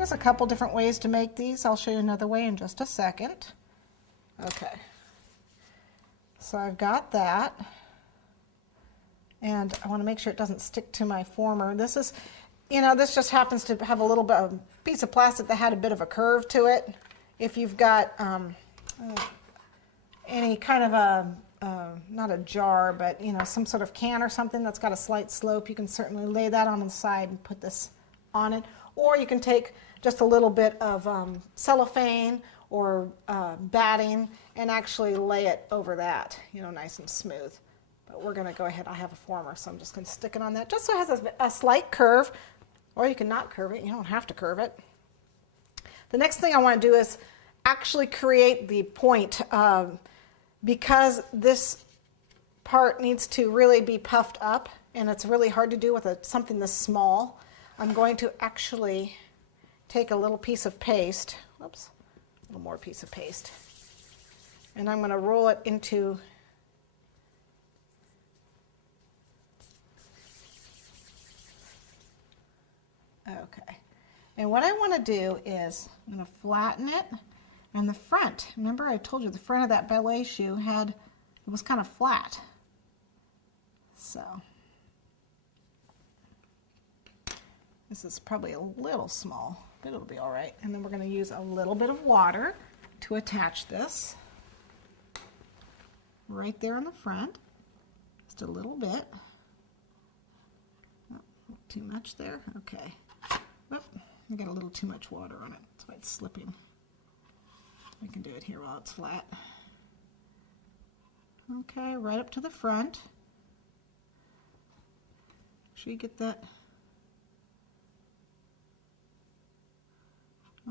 There's a couple different ways to make these. I'll show you another way in just a second. Okay, so I've got that, and I want to make sure it doesn't stick to my former. This is, you know, this just happens to have a little bit of piece of plastic that had a bit of a curve to it. If you've got any kind of a, not a jar, but you know, some sort of can or something that's got a slight slope, you can certainly lay that on the side and put this on it. Or you can take just a little bit of cellophane or batting and actually lay it over that, you know, nice and smooth. But we're going to go ahead. I have a former, so I'm just going to stick it on that just so it has a slight curve, or you can not curve it. You don't have to curve it. The next thing I want to do is actually create the point. Because this part needs to really be puffed up, and it's really hard to do with something this small, I'm going to actually take a little piece of paste, whoops, a little more piece of paste, and I'm going to roll it into okay. And what I want to do is I'm going to flatten it. And the front, remember I told you the front of that ballet shoe it was kind of flat. So this is probably a little small, but it'll be all right. And then we're going to use a little bit of water to attach this right there in the front. Just a little bit. Oh, not too much there. Okay. Whoop, I got a little too much water on it. That's why it's slipping. I can do it here while it's flat. Okay, right up to the front. Make sure you get that.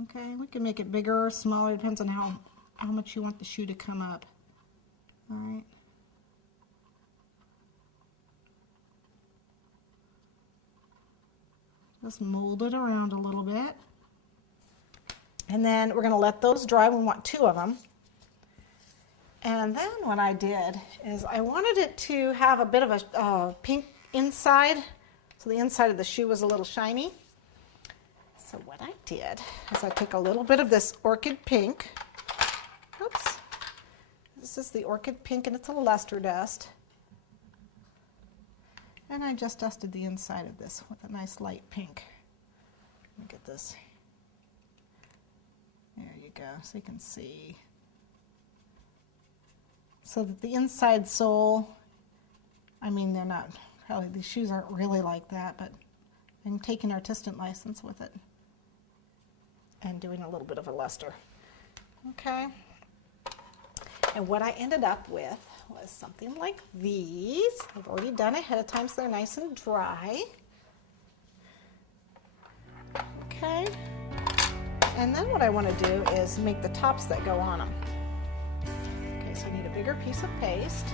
Okay, we can make it bigger or smaller, depends on how much you want the shoe to come up. All right. Just mold it around a little bit. And then we're going to let those dry. We want 2 of them. And then what I did is I wanted it to have a bit of a pink inside. So the inside of the shoe was a little shiny. So what I did is I took a little bit of this orchid pink. Oops. This is the orchid pink, and it's a luster dust. And I just dusted the inside of this with a nice light pink. Look at this. There you go, so you can see. So that the inside sole, I mean, they're not, probably these shoes aren't really like that, but I'm taking artistic license with it and doing a little bit of a luster. Okay. And what I ended up with was something like these. I've already done ahead of time, so they're nice and dry. Okay. And then what I want to do is make the tops that go on them. Okay, so I need a bigger piece of paste.